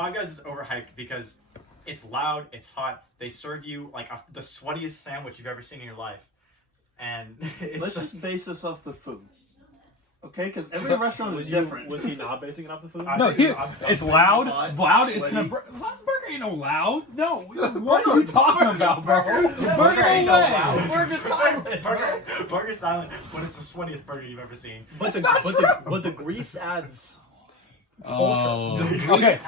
Five Guys is overhyped because it's loud, it's hot. They serve you like the sweatiest sandwich you've ever seen in your life, and let's just base this off the food, okay? Because every restaurant is different. Was he not basing it off the food? No, it's loud. Loud is kind of burger ain't no loud. No, what are you talking about, bro? Burger ain't no loud. Burger's silent. Burger's silent, but it's the sweatiest burger you've ever seen. But the grease adds. Oh, Okay.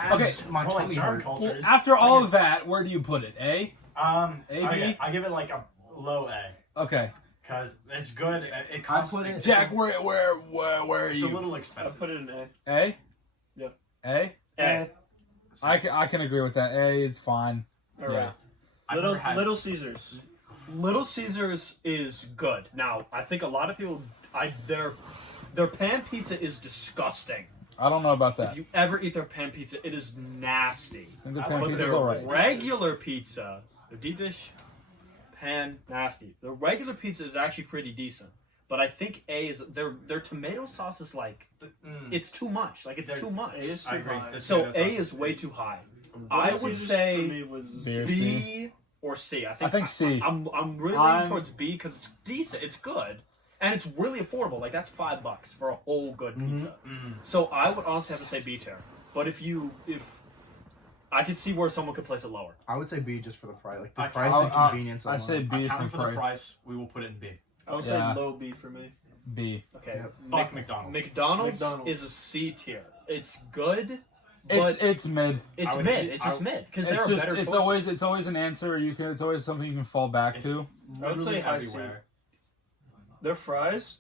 My More like tummy germ hurt. cultures. after all of that, where do you put it? A? A, B? I give it like a low A Okay. because it's good. It costs. put it- Jack, where are It's you? a little I expensive. put it in A. A? Yeah. A? A. I can agree with that. A is fine. All right. Yeah. I've never had- Little Caesars. Little Caesars is good. Now, I think a lot of people, their pan pizza is disgusting. I don't know about that. If you ever eat their pan pizza, it is nasty. I think the I pan like pizza's Their alright. regular pizza, the deep dish, pan, nasty. The regular pizza is actually pretty decent. But I think A is, their tomato sauce is like, it's too much. Like, it's too much. A is I too agree. high. The So tomato A sauce is way too high. Little I would Caesars for say me was B or B or C. I think I think C. I'm really I'm- leaning towards B because it's decent, it's good, and it's really affordable. Like that's $5 for a whole good pizza. So I would honestly have to say B tier. But if I could see where someone could place it lower. I would say B just for the price, like the I- price I'll- and convenience. I say B Accounting for for the price. price, we will put it in B. I would Yeah. say low B for me. B. Okay. Yep. Fuck McDonald's. McDonald's is a C tier. It's good, but It's mid. it's I would- mid. It's just mid because there It's are just better it's choices. it's always an answer. It's always something you can fall back It's to. I would say literally high C. everywhere. Their fries,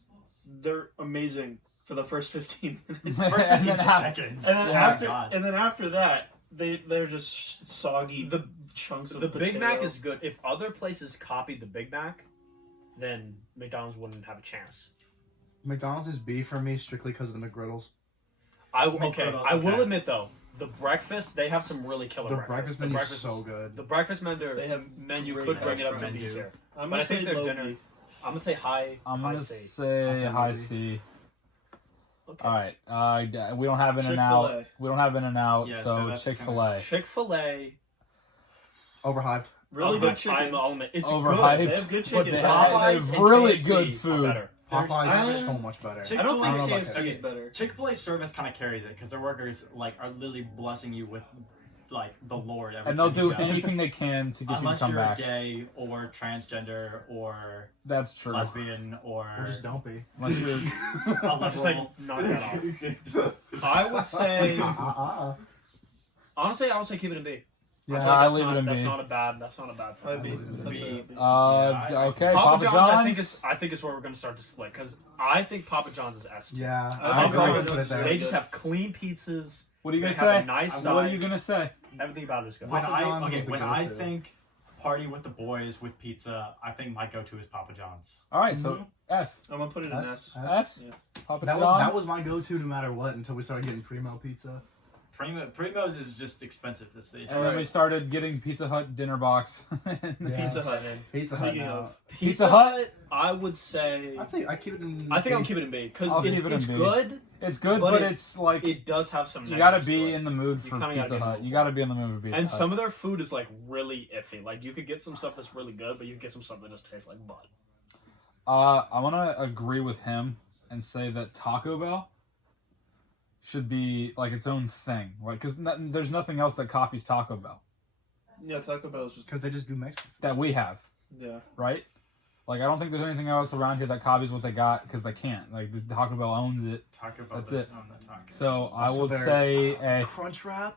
they're amazing for the first 15 minutes. First And 15 then half- seconds. And then Yeah. after that, they're just soggy chunks of The Big Mac potato. is good. If other places copied the Big Mac, then McDonald's wouldn't have a chance. McDonald's is B for me strictly because of the McGriddles. I Okay. will admit though, the breakfast they have some really killer The breakfast. breakfast menu is so good. The breakfast menu They have menu great could bring it up to breakfast B menu. tier. I'm But gonna I think say their low dinner. B. I'm gonna say high. I'm high gonna C. say I'll high say C. Okay. All right. We don't have In-N-Out. Chick-fil-A. We don't have In-N-Out, Yeah, so so that's Chick-fil-A. Chick-fil-A. Overhyped. Really good chicken. I'll admit, it's Overhyped. good. They have good But chicken. they Popeyes have and really KFC good are food. better. Popeyes is I- so much better. I don't think know about KFC is better. Chick-fil-A service kind of carries it because their workers like are literally blessing you with like the Lord. And they'll do every time you go. anything they can to get you to Unless come you're back. gay or transgender or That's true. lesbian or Or just don't be. Unless you're, a Just like liberal. knock that off. I would say honestly, I would say keep it in B. yeah, feel like I that's leave not- it in That's B. not a bad I'd five. be. That's B. a B. Okay, Papa John's, John's. I think is where we're going to start to split because I think Papa John's is S tier. Yeah, I I'll think go Papa and put it John's there. They just have clean pizzas. What are you They gonna have say? a nice What are you size. gonna say? Everything about it is good. When Papa John's is the when I go-to. think party with the boys with pizza, I think my go-to is Papa John's. All right, so S. I'm gonna put it in S. S. Yeah. Papa That John's. was my go-to no matter what until we started getting Primo pizza. Primo's is just expensive this stage. And then we started getting Pizza Hut dinner box. Yeah. Pizza Hut. Pizza Hut Speaking now. of, Pizza Hut. I would say. I'd say I keep it in. I think I'll B. keep it in B because I'll it's keep it in B. good. It's good, But but it- it's like It does have some. you gotta negatives to be it. in the mood You for kinda gotta Pizza be in the Hut. mood You for gotta be in the mood for Pizza And Hut. some of their food is like really iffy. Like you could get some stuff that's really good, but you could get some stuff that just tastes like mud. I want to agree with him and say that Taco Bell should be like its own thing, like because there's nothing else that copies Taco Bell yeah, Taco Bell is just because they just do Mexican. that we have, yeah. right? Like I don't think there's anything else around here that copies what they got because they can't. Like the Taco Bell owns it, Taco Bell. That's does it. own the taco. so I Also would their- say A. Crunch wrap.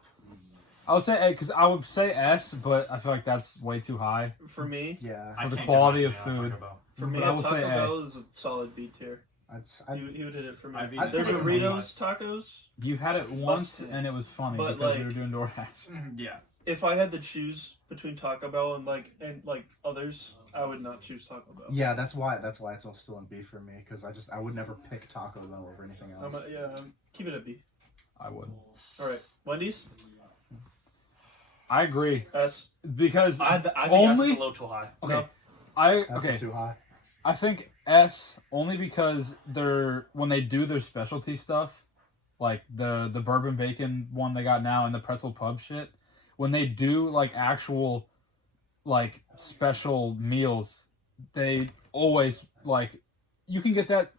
I would say A because I would say S, but I feel like that's way too high. For me, Yeah, I for the can't quality get of my food. Taco Bell. for me, But I would Taco say A. Bell is a solid B tier. I'd He would hit it for me. I've eaten Their it. Doritos tacos. You've had it once Busted. and it was funny But, because we like- were doing DoorDash. Yeah. If I had to choose between Taco Bell and like others, I would not choose Taco Bell. Yeah, that's why it's all still in B for me because I would never pick Taco Bell over anything else. Keep it at B. I would. All right, Wendy's I agree S. because I think S only is a little too high. okay. That's just too high. I think S only because when they do their specialty stuff, like the bourbon bacon one they got now and the pretzel pub shit, when they do like actual like special meals, they always like you can get that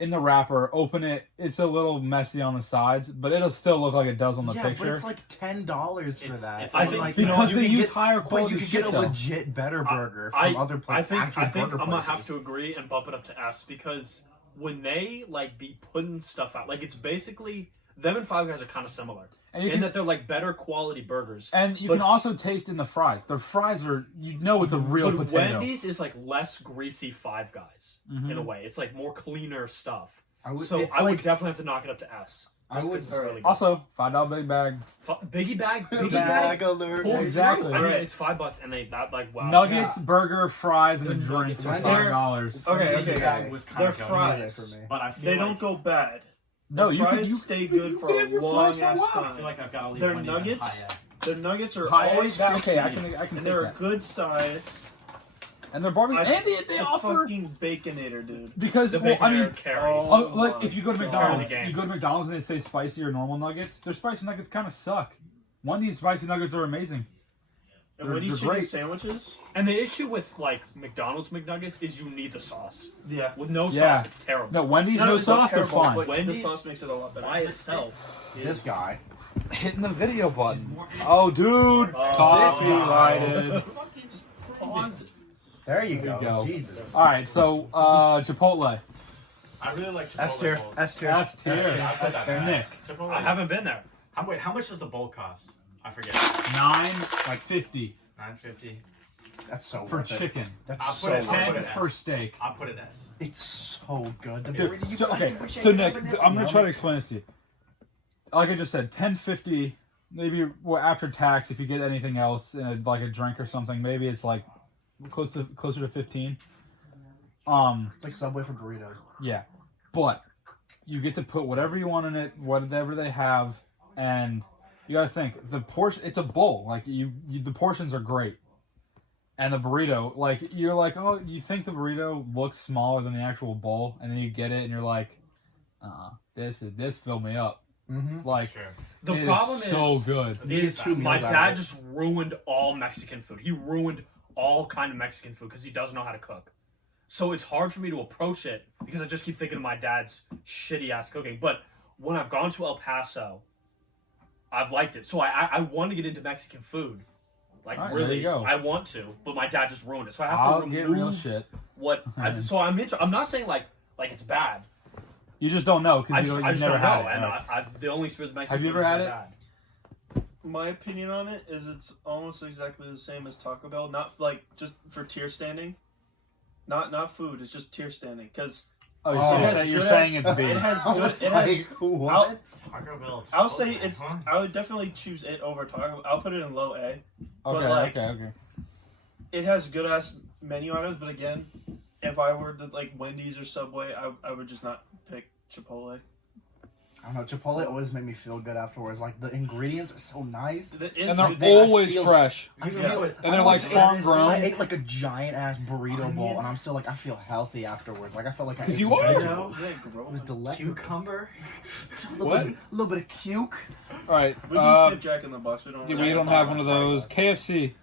in the wrapper, open it, it's a little messy on the sides, but it'll still look like it does on the picture. But it's like $10 for that. it's I And, think like, because you they can use get- higher but quality you can shit get a though. legit better burger from other places. I actual think burger I'm gonna places. have to agree and bump it up to S because when they like be putting stuff out, like it's basically them and Five Guys are kind of similar And you in can that they're like better quality burgers. and you but- can also taste in the fries. Their fries are it's a real But potato. Wendy's is like less greasy Five Guys in a way. It's like more cleaner stuff. I would- So it's I would like- definitely have to knock it up to S. I just would- 'cause it's really good. Also, $5 big bag. Biggie bag, Biggie Bag bag. alert. Pulled Exactly. through. I mean, Right. it's $5, and they that like wow. Nuggets, burger, fries, and a The drink nuggets for are $5. Okay, Big okay. bag was kind They're of good, fries. For me. but I feel They like, don't go bad. No, The you fries could stay good you for could a have your long fries for a ass while. I feel time. like I've got to leave Their Wendy's and nuggets? high end. The nuggets are High always end? crispy, Okay, I can and take they're a that. good size. And they're barbecue. I- And they the offer fucking Baconator, dude. because The well, I Baconator mean, carries. Oh. like my if you go to God. McDonald's, Game. you go to McDonald's and they say spicy or normal nuggets. Their spicy nuggets kind of suck. Wendy's spicy nuggets are amazing. And They're Wendy's chicken great. sandwiches, And the issue with like McDonald's McNuggets is you need the sauce. yeah. With no Yeah. sauce, it's terrible. No, Wendy's no it's not sauce, they're terrible, fine. but the Wendy's- sauce makes it a lot better. By itself, This guy. Hitting the video button. Oh, dude, copyrighted. Pause it. There you go. go. Jesus. All right, so Chipotle. I really like Chipotle S tier. bowls. S tier. S tier. I put that in Nick. S. Chipotle I haven't been there. How much does the bowl cost? I forget. $9.50 $9.50. That's so for worth it. chicken. That's I'll so put it- worth I'll put it. it 10 S. for steak. I'll put it S. It's so good. The Dude, burrito- you so put- okay, you put so chicken Nick, up in this, I'm you gonna know? try to explain this to you. Like I just said, $10.50, maybe after tax, if you get anything else, like a drink or something, maybe it's like closer to 15. It's like Subway for burritos. Yeah, but you get to put whatever you want in it, whatever they have, and you gotta think the portion. It's a bowl, like the portions are great, and the burrito, like you're like, oh, you think the burrito looks smaller than the actual bowl, and then you get it, and you're like, this filled me up. Mm-hmm. Like Sure. The it is problem so good. You get two my meals out dad of it. just ruined all Mexican food. He ruined all kind of Mexican food because he doesn't know how to cook. So it's hard for me to approach it because I just keep thinking of my dad's shitty ass cooking. But when I've gone to El Paso, I've liked it. So I want to get into Mexican food. Like All right, there really, you go. I want to, but my dad just ruined it. So I have I'll to get remove real shit. what. So I'm not saying like it's bad. You just don't know I because just, you I just never don't had know, it. and right? the only experience with Mexican Have you food ever is had my it? dad. My opinion on it is it's almost exactly the same as Taco Bell. Not like just for tier standing. Not food. It's just tier standing because Oh, Oh, you're, it saying, has you're good saying ass- it's beef. it has I good. was It like, has. what? Taco Bell. I'll Chipotle, say it's. huh? I would definitely choose it over Taco. I'll put it in low A. but, Okay, like- okay. It has good ass menu items, but again, if I were to like Wendy's or Subway, I would just not pick Chipotle. I don't know. Chipotle always made me feel good afterwards. Like the ingredients are so nice. It And is they're good. I always feel- fresh. I Yeah. feel it. And they're I like was- farm grown. I ate like a giant ass burrito bowl, and I'm still like I feel healthy afterwards. Like I felt like I 'Cause ate you some are. vegetables. Is that It gross? was delicious. Cucumber. What? A little bit of cuke. All right. We can skip Jack in the Box. We don't. We don't have one of those. KFC.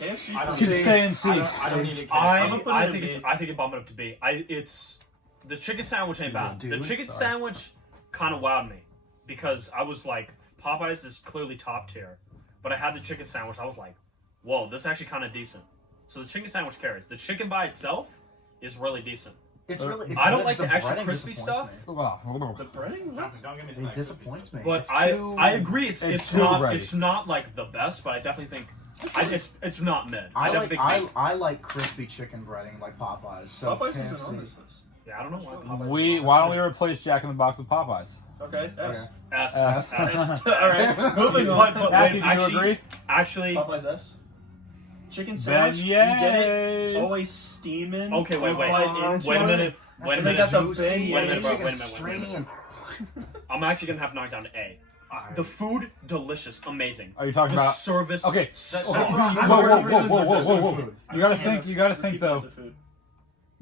KFC. I don't for Can me. stay in C. I don't need it. I'm gonna put it I in think B. I think it bumped it up to B. It's the chicken sandwich ain't bad. Dude, The chicken sorry. sandwich kind of wowed me because I was like, Popeyes is clearly top tier, but I had the chicken sandwich. I was like, whoa, this is actually kind of decent. So the chicken sandwich carries. The chicken by itself is really decent. It's really. It's I don't good. like the extra breading crispy disappoints stuff. me. The breading. What? Don't give me It some disappoints me. But It's I too- agree. It's too not ready. it's not like the best, but I definitely think it's not mid. I like definitely think I like crispy chicken breading like Popeyes. So Popeyes isn't KFC. on this list. yeah, I don't know why. Popeyes Why don't we replace Jack in the Box with Popeyes? Okay. S. S. S. S. All right. Moving on. But Matthew, wait, do you agree? actually, Popeyes S. Chicken Ben sandwich. You get it. yes. Always steaming. okay, wait, You bite into wait a it. minute, wait a They minute. got the Juicy, bang Wait a minute, bro, eggs. wait a minute, wait a minute. I'm actually gonna have to knock down to A. The food, delicious, amazing. Are you talking The about? service, Okay. s- Okay. s- Whoa, whoa, whoa, whoa, whoa, whoa, whoa. You gotta think. You gotta think though. Keep it with the food.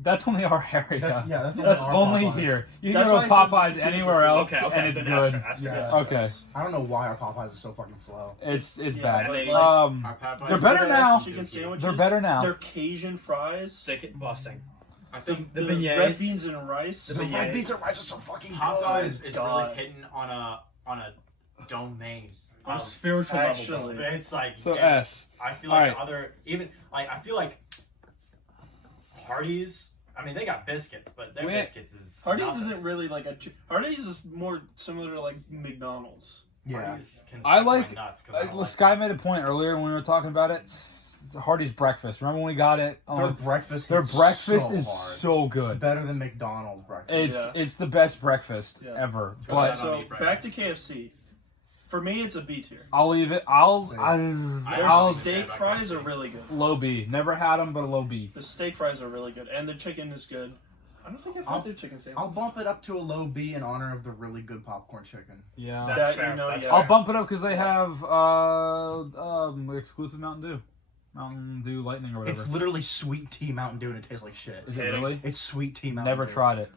That's only our area. That's That's only only our Popeyes. here. You can That's go why to I said we Popeyes should keep it anywhere different. else, Okay, and it's then good. that's fair. Yeah. Okay, I don't know why our Popeyes is so fucking slow. it's Yeah, bad. but, They- like, Our Popeyes They're better is now. Chicken sandwiches. They're better now. Their Cajun fries. They get busting. I think The red beignets. beans and rice. The The beignets. red beans and rice are so fucking Popeyes good. is God. really hitting on a domain. On a of- spiritual Actually. level. bro. It's like So yeah, S. I feel All like right. other even like I feel like Hardee's. I mean, they got biscuits, but their We- biscuits is Hardee's nothing. isn't really like a. Hardee's is more similar to like McDonald's. Yeah. Hardee's can I suck my like- nuts 'cause I don't like Sky made a point earlier when we were talking about it. Hardee's breakfast. Remember when we got it? Their breakfast Their hits breakfast so is hard. so good. Better than McDonald's breakfast. It's the best breakfast Yeah. ever. I But don't So eat back breakfast. to KFC. For me, it's a B tier. I'll leave it. Their I'll steak fries are really good. low B. Never had them, but a low B. The steak fries are really good, and the chicken is good. I don't think I've had their chicken sandwich. I'll bump it up to a low B in honor of the really good popcorn chicken. Yeah. That's That, fair. you know, That's yeah. I'll fair. bump it up because they have exclusive Mountain Dew. Mountain Dew Lightning or whatever. It's literally sweet tea Mountain Dew and it tastes like shit. Is it Kidding. really? It's sweet tea Mountain Never Dew. tried it.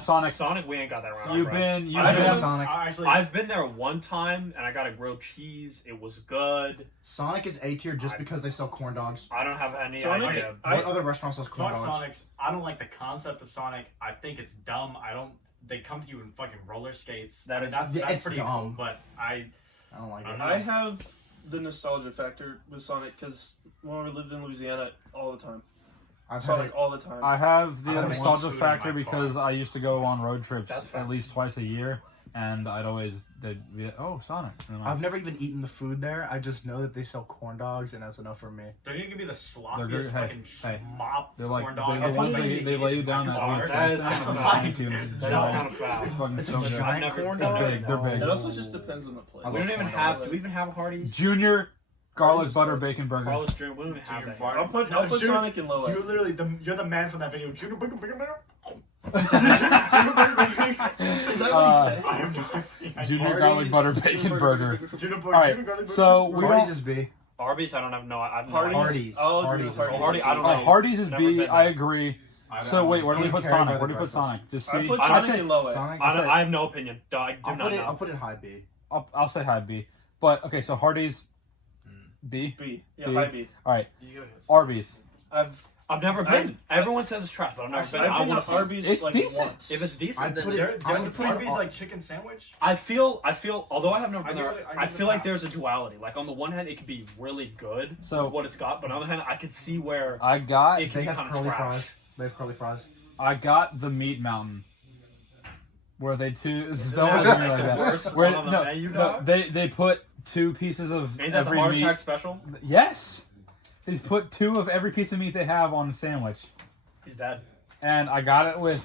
Sonic. Sonic, we ain't got that right. You've bro. been. I've been been- to Sonic. Actually, I've been there one time and I got a grilled cheese. It was good. Sonic is A tier just because they sell corn dogs. I don't have any Sonic- idea. What other restaurant sells corn fuck dogs? Sonic's. I don't like the concept of Sonic. I think it's dumb. I don't. They come to you in fucking roller skates. That is- that's yeah, it's pretty dumb. cool. But I don't like it. I have the nostalgia factor with Sonic because when we lived in Louisiana, all the time. I've had Sonic it. all the time. I have the I had nostalgia one food in factor my because I used to go on road trips That's at facts. least twice a year, and I'd always they'd be, oh Sonic. And I'm like, I've never even eaten the food there. I just know that they sell corn dogs, and that's enough for me. they're gonna give me the They're sloppiest good. fucking Hey, mop they're like corn they, dog. they, I've they, ever they lay you eaten down in that my huge car. That is thing kind of on foul. YouTube. That is kind of foul. It's It's fucking a so good. giant never- corn it's dog. big, they're big. It also just depends on the place. I We love don't even corn have. dogs. Do we even have Hardee's? Junior garlic Hardee's butter does. bacon burger. Carlos Dream. We don't even have Junior that. bar. I'll put No, Junior- Sonic in low. You're literally you're the man from that video. Junior Bacon Bacon Bacon. Is that what he said? I have no idea. Junior garlic butter bacon burger. Junior All right, Junior garlic so bacon we Hardee's don't. is B. Arby's, I don't have no. I've no Hardee's. idea. Hardee's. I'll agree Hardee's with is Hardee's. Hardee's, I don't know. Hardee's is Never B. been I there. agree. I don't So know. wait, where do we Can't put carry by Sonic? the Where do we put breakfast. Sonic? Just I see. put I Sonic say- in low. Sonic. I have no opinion. I do I'll not put it. know. I'll put it high B. I'll say high B. But okay, so Hardee's B. B. Yeah, B. high B. All right, You go ahead. Arby's. I've never been. Everyone says it's trash, but I've never been. I I've been want to to see. Arby's It's like decent. once. If it's decent, I'd then put it- They're I would say- Arby's like chicken sandwich. I feel. Although I have never been I give there, it- I I give it feel a like pass. there's a duality. Like on the one hand, it could be really good So- with what it's got, but on the other hand, I could see where I got it can They be have kind of curly trash. fries. They have curly fries. I got the Meat Mountain. Where they two Isn't don't that look at me like like the that. worst Where one on the no, menu, no, dog? they put 2 pieces of Ain't that the every heart meat. attack special? Yes, they put 2 of every piece of meat they have on the sandwich, He's dead. and I got it with.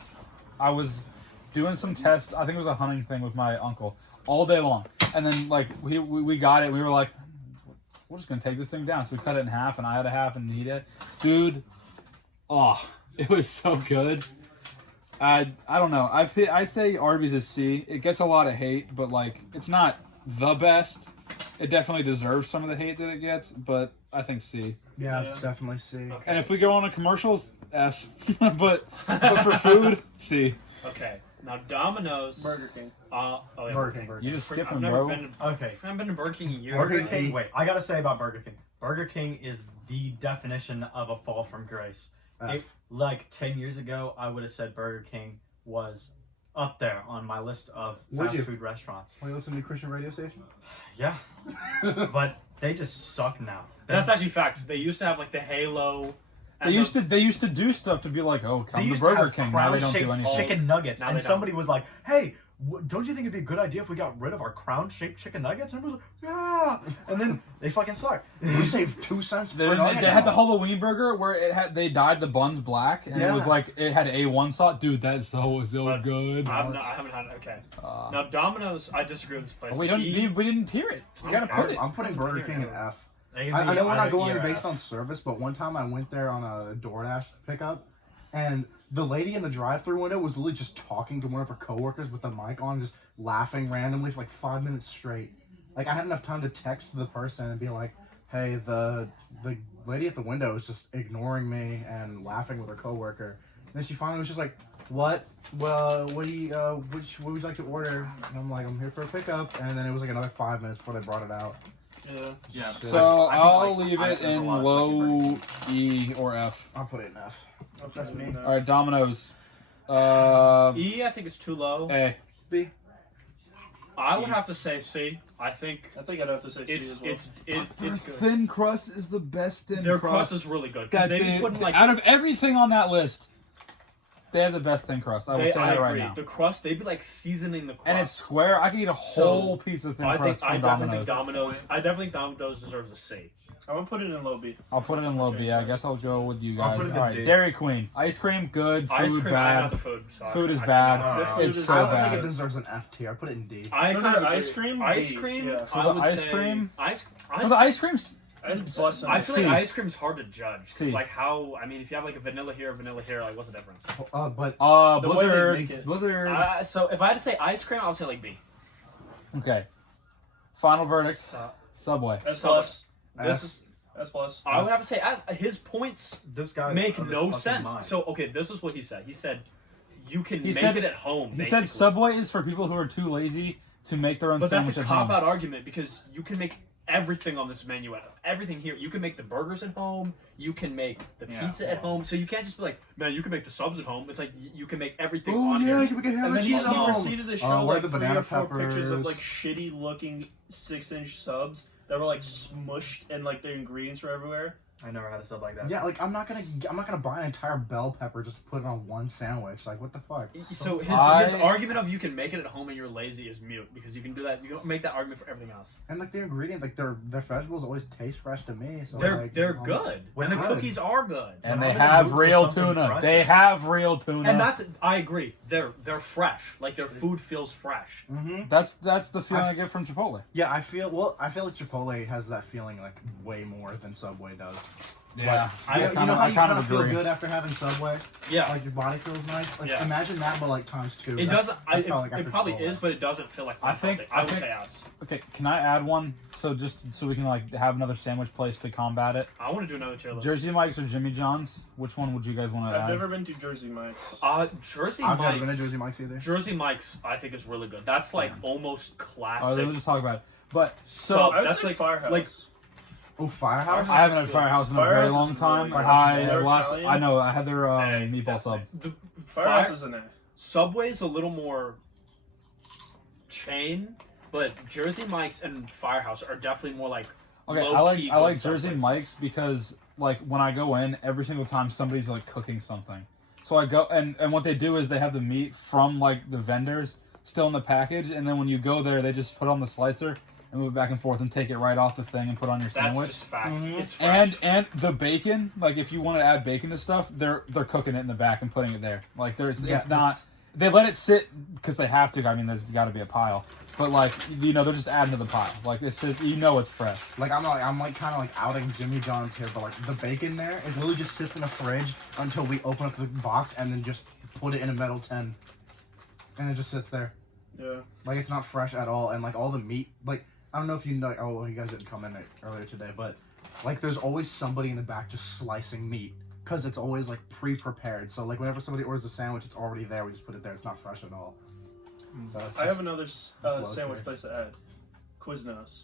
I was doing some tests. I think it was a hunting thing with my uncle all day long, and then like we got it. And we were like, we're just gonna take this thing down. So we cut it in half, and I had a half, and he did. Dude, oh, it was so good. I don't know. I say Arby's is C. It gets a lot of hate, but like it's not the best. It definitely deserves some of the hate that it gets, but I think C. Yeah, Yeah. definitely C. Okay. And if we go on to commercials, S. but for food, C. Okay. Now Domino's. Burger King. Oh yeah, Burger King. Burger You King. just skip I've them, never bro. been. Okay. I haven't been to Burger King in years. Burger Burger King. King. Wait, I gotta say about Burger King. Burger King is the definition of a fall from grace. F. If like 10 years ago, I would have said Burger King was up there on my list of Would fast you? food restaurants. Want to listen to Christian radio station? Yeah, but they just suck now. That's actually facts. They used to have like the Halo. They used to do stuff to be like, oh, They come to used Burger to have King. Now they don't do crown-shaped anything. chicken nuggets, Now and they don't. somebody was like, "Hey, don't you think it'd be a good idea if we got rid of our crown-shaped chicken nuggets?" And everybody was like, "Yeah," and then they fucking suck. We saved 2 cents They, per they nugget. had the Halloween burger where it had they dyed the buns black and it was Yeah. like it had A1 sauce. Dude, that's so But good. I haven't had it. Okay. Uh, Now Domino's, I disagree with this place. we don't. E- We didn't tier it. You gotta Okay. put it. I'm putting Burger King in F. I know we're not going based on service, but one time I went there on a DoorDash pickup, and the lady in the drive-thru window was literally just talking to one of her coworkers with the mic on, just laughing randomly for like 5 minutes straight. Like I had enough time to text the person and be like, hey, the lady at the window is just ignoring me and laughing with her coworker. And then she finally was just like, what? Well, what do you what would you like to order? And I'm like, I'm here for a pickup. And then it was like another 5 minutes before they brought it out. Yeah. Yeah. Shit. So I think, I'll like, leave it there's a in lot of low E or F. I'll put it in F. Okay. That's me. All right, Domino's. E, I think is too low. A. B. I would have to say C. I think I think I'd have to say C it's as well. it's Their good. thin crust is the best thin Their crust. crust is really good That because they be they, putting like out of everything on that list, they have the best thin crust. I will say I that right agree. now. The crust they be like seasoning the crust. And it's square. I can eat a whole pizza thin I crust think I from definitely think Domino's. Domino's deserves a C. I'm gonna put it in low B. I'll put it in low B. I guess I'll go with you I'll guys. put it in All right, D. Dairy Queen. Ice cream, good. Ice Food, cream, I bad. not the food. Sorry. Food is I bad. cannot- Food It's is so I don't think bad. it deserves an F tier. I put it in D. I For kind the of ice cream, Ice D. cream. Yeah. So I the would ice say cream? Ice. So the ice cream's I just bust I feel C. like ice cream's hard to judge. C. It's like how I mean, if you have like a vanilla here, like what's the difference? But The way they Blizzard. make it. Blizzard. So if I had to say ice cream, I would say like B. Okay. Final verdict. So, Subway. S Subway. plus. this F. is. S plus. I would have to say his points This guy make no sense. So okay, this is what he said. He said you can He make said- it at home. He basically. said Subway is for people who are too lazy to make their own But that's sandwich a at cop home. out argument because you can make everything on this menu at everything here. You can make the burgers at home. You can make the pizza at home. So you can't just be like, man, you can make the subs at home. It's like you can make everything Oh on yeah, here. we can have And a then cheese he at home. proceeded to show Where like the 3 banana or 4 pictures of peppers? like shitty looking 6-inch subs that were like smushed and like their ingredients were everywhere. I never had a sub like that. Yeah, like I'm not gonna buy an entire bell pepper just to put it on one sandwich. Like what the fuck? So his I- argument of you can make it at home and you're lazy is mute because you can do that. You don't make that argument for everything else. And like the ingredient, like their vegetables always taste fresh to me. So They're like, good, what's and the good? cookies are good. And Why they would they have move for real something tuna. fresher? They have real tuna. And that's I agree. They're fresh. Like their food feels fresh. Mm-hmm. that's the feeling I I get from Chipotle. Yeah, I feel like Chipotle has that feeling like way more than Subway does. Yeah, I- You you know how I you kind kind of of feel agree. good after having Subway? Yeah. Like your body feels nice. Like Yeah. imagine that, but like times 2. It That's- doesn't. that's how, like, It after probably Chipotle. is, but it doesn't feel like. I think- I would I think- say us. Okay, can I add one? So just so we can like have another sandwich place to combat it. I want to do another tier list. Jersey Mike's or Jimmy John's? Which one would you guys want to I've add? never been to Jersey Mike's. Jersey I've Mike's. never been to Jersey Mike's either. Jersey Mike's, I think is really good. That's like almost Oh, classic. let's just talk about it. But So so I would that's say like Firehouse. like Oh, Firehouse. I haven't had Firehouse in a very Firehouse long is time. really good. I They're last Italian? I know I had their Hey, meatball that's sub. the Firehouse Fire- is in there. Subway's a little more chain, but Jersey Mike's and Firehouse are definitely more like. Okay, low-key I like good Jersey sub places. Mike's because like when I go in, every single time somebody's like cooking something. So I go and what they do is they have the meat from like the vendors still in the package, and then when you go there, they just put on the slicer and move it back and forth and take it right off the thing and put on your That's sandwich. just facts. Mhm. It's fresh. And the bacon, like if you want to add bacon to stuff, they're cooking it in the back and putting it there. Like there's Yeah, it's not. it's- They let it sit because they have to. I mean, there's got to be a pile, but like they're just adding to the pile. Like it's just, it's fresh. Like I'm like kind of like outing Jimmy John's here, but like the bacon there, it literally just sits in a fridge until we open up the box and then just put it in a metal tin, and it just sits there. Yeah. Like it's not fresh at all, and like all the meat, like I don't know if you know. Oh, well, you guys didn't come in earlier today, but like there's always somebody in the back just slicing meat because it's always like pre-prepared. So like whenever somebody orders a sandwich, it's already there. We just put it there. It's not fresh at all. So it's I have just- another slow sandwich tier. place to add. Quiznos.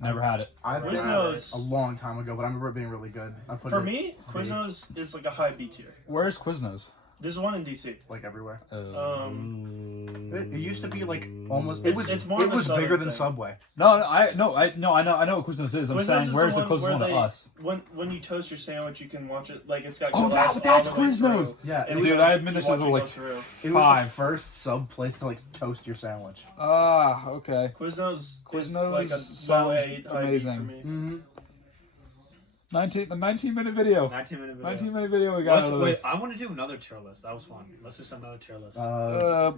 Never had it. I've had it Quiznos. a long time ago, but I remember it being really good. I put For it me, Quiznos is like a high B tier. Where's Quiznos? There's one in DC. like everywhere. Um, It used to be like almost. It's more It of a was bigger southern than thing. Subway. I know what Quiznos is. I'm Quiznos saying is where's the one closest where one to they- us? When you toast your sandwich, you can watch it like it's got. Oh, glass that's all the way Quiznos. through. Yeah, And it it Dude, goes- I admit you this watch is it like go through. It was Five. the first sub place to like toast your sandwich. Ah, okay. Quiznos is Quiznos like a sounds low A, high B for amazing. me. Mm-hmm. 19-minute video. 19-minute video. 19-minute video we got out of Wait, this. I want to do another tier list. That was fun. Let's do some other tier list. Uh,